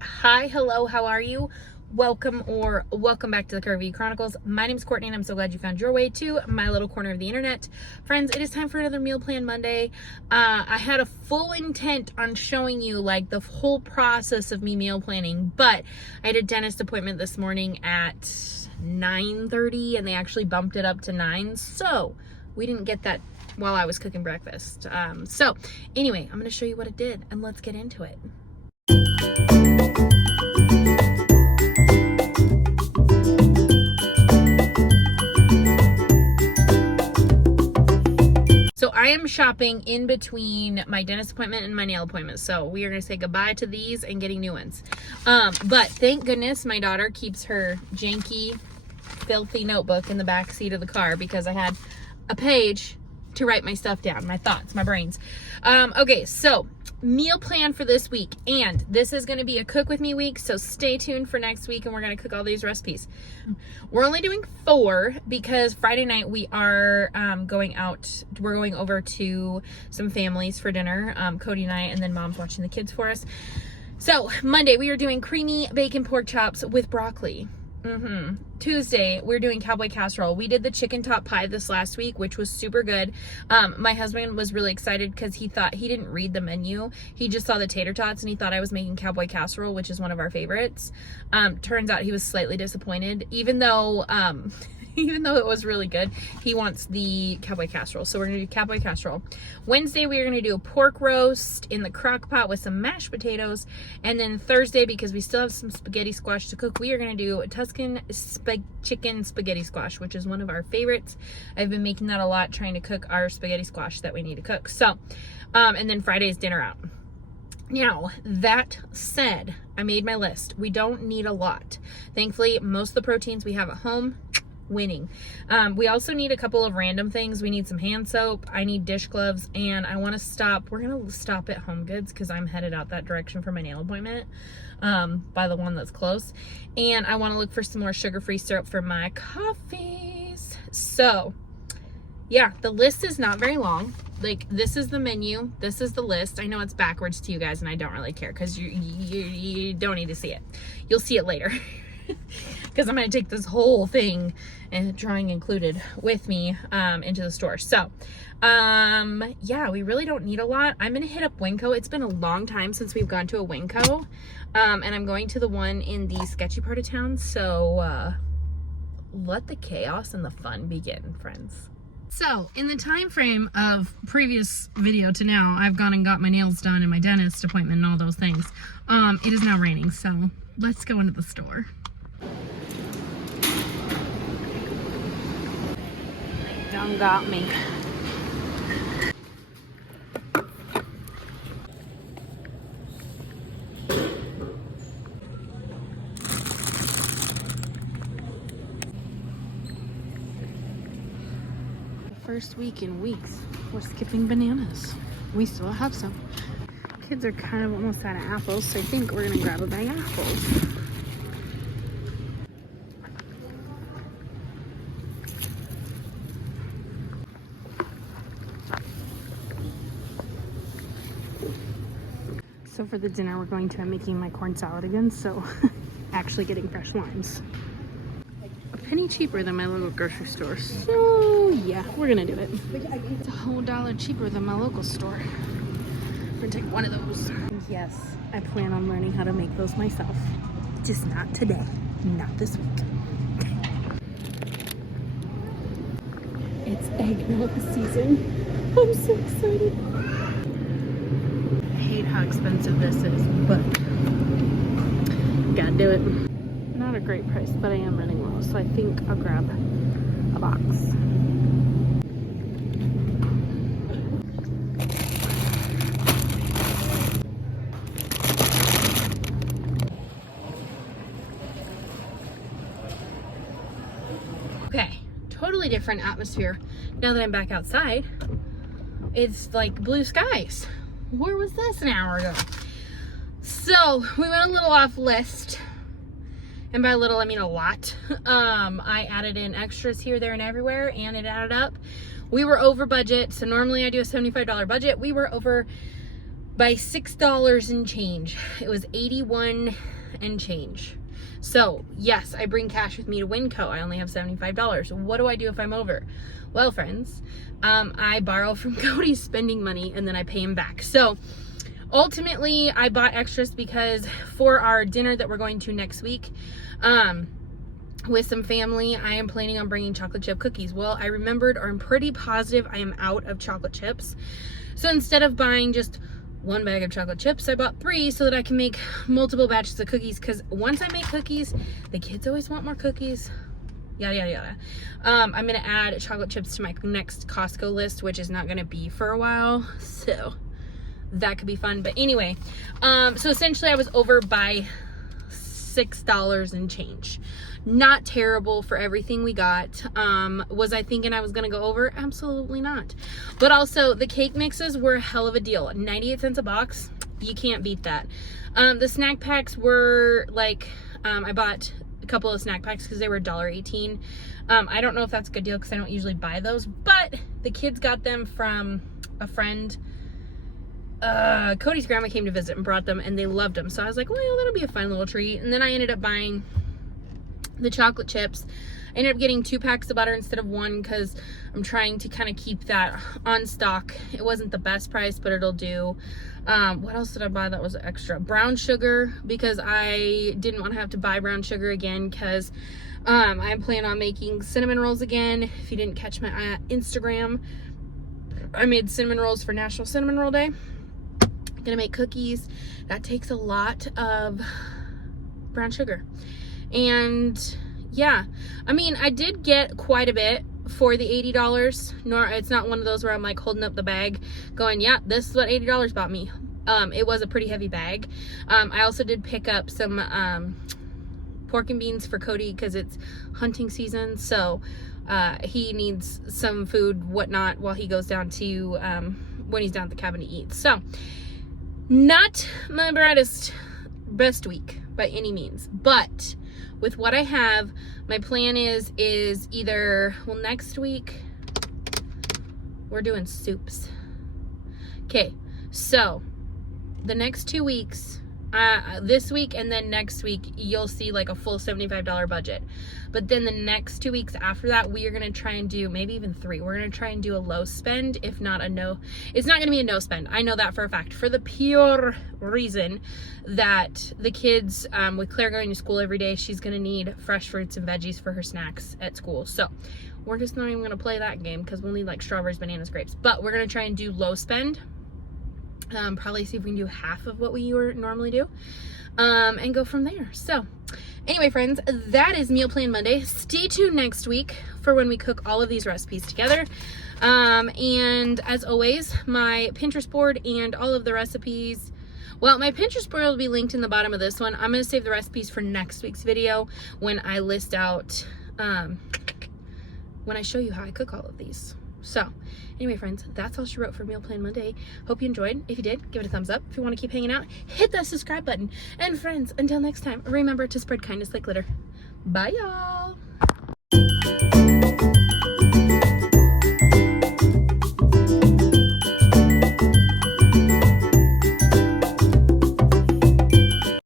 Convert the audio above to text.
Hi, hello, how are you? Welcome back to the Curvy E Chronicles. My name is Courtney and I'm so glad you found your way to my little corner of the internet. Friends, it is time for another meal plan Monday. I had a full intent on showing you like the whole process of me meal planning, but I had a dentist appointment this morning at 9:30 and they actually bumped it up to 9, so we didn't get that while I was cooking breakfast. So anyway, I'm going to show you what it did and let's get into it. So I am shopping in between my dentist appointment and my nail appointment. So we are going to say goodbye to these and getting new ones. But thank goodness my daughter keeps her janky, filthy notebook in the back seat of the car because I had a page to write my stuff down, my thoughts, my brains. Okay, so meal plan for this week, and this is going to be a cook with me week, so stay tuned for next week and we're going to cook all these recipes. We're only doing 4 because Friday night we are going out. We're going over to some families for dinner, Cody and I, and then mom's watching the kids for us. So Monday we are doing creamy bacon pork chops with broccoli. Tuesday we're doing cowboy casserole. We did the chicken top pie this last week, which was super good. My husband was really excited because he didn't read the menu. He just saw the tater tots and he thought I was making cowboy casserole, which is one of our favorites. Turns out he was slightly disappointed, even though it was really good. He wants the cowboy casserole, so we're gonna do cowboy casserole. Wednesday we are gonna do a pork roast in the crock pot with some mashed potatoes, and then Thursday, because we still have some spaghetti squash to cook, we are gonna do a Tuscan chicken spaghetti squash, which is one of our favorites. I've been making that a lot, trying to cook our spaghetti squash that we need to cook. So, and then Friday's dinner out. Now, that said, I made my list. We don't need a lot. Thankfully, most of the proteins we have at home. Winning. We also need a couple of random things. We need some hand soap, I need dish gloves, and I want to stop. We're gonna stop at Home Goods because I'm headed out that direction for my nail appointment, by the one that's close, and I want to look for some more sugar-free syrup for my coffees. So yeah, the list is not very long. Like, this is the menu, this is the list. I know it's backwards to you guys and I don't really care because you don't need to see it. You'll see it later. Because I'm going to take this whole thing, and drawing included, with me into the store. So yeah, we really don't need a lot. I'm going to hit up Winco. It's been a long time since we've gone to a Winco, and I'm going to the one in the sketchy part of town. So let the chaos and the fun begin, friends. So in the time frame of previous video to now, I've gone and got my nails done and my dentist appointment and all those things. It is now raining, so let's go into the store. Done got me. First week in weeks, we're skipping bananas. We still have some. Kids are kind of almost out of apples, so I think we're gonna grab a bag of apples. So for the dinner, we're going to, I'm making my corn salad again, so actually getting fresh limes. A penny cheaper than my local grocery store. So yeah, we're gonna do it. It's a whole $1 cheaper than my local store. We're gonna take one of those. Yes, I plan on learning how to make those myself. Just not today, not this week. It's eggnog season. I'm so excited. I hate how expensive this is, but gotta do it. Not a great price, but I am running low, so I think I'll grab a box. Okay, totally different atmosphere now that I'm back outside. It's like blue skies. Where was this an hour ago? So we went a little off list, and by little I mean a lot. I added in extras here, there, and everywhere, and it added up. We were over budget. So normally I do a $75 budget. We were over by $6 and change. It was 81 and change. So yes, I bring cash with me to Winco. I only have $75. What do I do if I'm over? Well, friends, I borrow from Cody's spending money and then I pay him back. So ultimately, I bought extras because for our dinner that we're going to next week, with some family, I am planning on bringing chocolate chip cookies. Well, I remembered, or I'm pretty positive, I am out of chocolate chips. So instead of buying just one bag of chocolate chips, I bought 3 so that I can make multiple batches of cookies, because once I make cookies, the kids always want more cookies. Yada yada yada. I'm gonna add chocolate chips to my next Costco list, which is not gonna be for a while, so that could be fun. But anyway, so essentially I was over by $6 and change. Not terrible for everything we got. Was I thinking I was gonna go over? Absolutely not. But also the cake mixes were a hell of a deal. 98 cents a box. You can't beat that. The snack packs were like, I bought a couple of snack packs because they were $1.18. I don't know if that's a good deal because I don't usually buy those, but the kids got them from a friend. Cody's grandma came to visit and brought them and they loved them. So I was like, well, that'll be a fun little treat. And then I ended up buying the chocolate chips. I ended up getting 2 packs of butter instead of 1 because I'm trying to kind of keep that on stock. It wasn't the best price, but it'll do. What else did I buy that was extra? Brown sugar, because I didn't want to have to buy brown sugar again, because I plan on making cinnamon rolls again. If you didn't catch my Instagram, I made cinnamon rolls for National Cinnamon Roll Day. Gonna make cookies. That takes a lot of brown sugar. And yeah, I mean, I did get quite a bit for the $80. Nor it's not one of those where I'm like holding up the bag going, yeah, this is what $80 bought me. It was a pretty heavy bag. I also did pick up some pork and beans for Cody because it's hunting season, so he needs some food, whatnot, while he goes down to when he's down at the cabin to eat. So not my best week by any means, but with what I have, my plan is either, well, next week we're doing soups. Okay, so the next 2 weeks, this week and then next week, you'll see like a full $75 budget. But then the next 2 weeks after that, we are going to try and do maybe even 3. We're going to try and do a low spend, if not a no. It's not going to be a no spend. I know that for a fact, for the pure reason that the kids, with Claire going to school every day, she's going to need fresh fruits and veggies for her snacks at school. So we're just not even going to play that game because we'll need like strawberries, bananas, grapes. But we're going to try and do low spend. Probably see if we can do half of what we normally do, and go from there. So anyway, friends, that is Meal Plan Monday. Stay tuned next week for when we cook all of these recipes together. And as always, my Pinterest board and all of the recipes, well, my Pinterest board will be linked in the bottom of this one. I'm going to save the recipes for next week's video when I list out, when I show you how I cook all of these. So anyway, friends, that's all she wrote for Meal Plan Monday. Hope you enjoyed. If you did, give it a thumbs up. If you want to keep hanging out, hit that subscribe button. And friends, until next time, remember to spread kindness like glitter. Bye, y'all.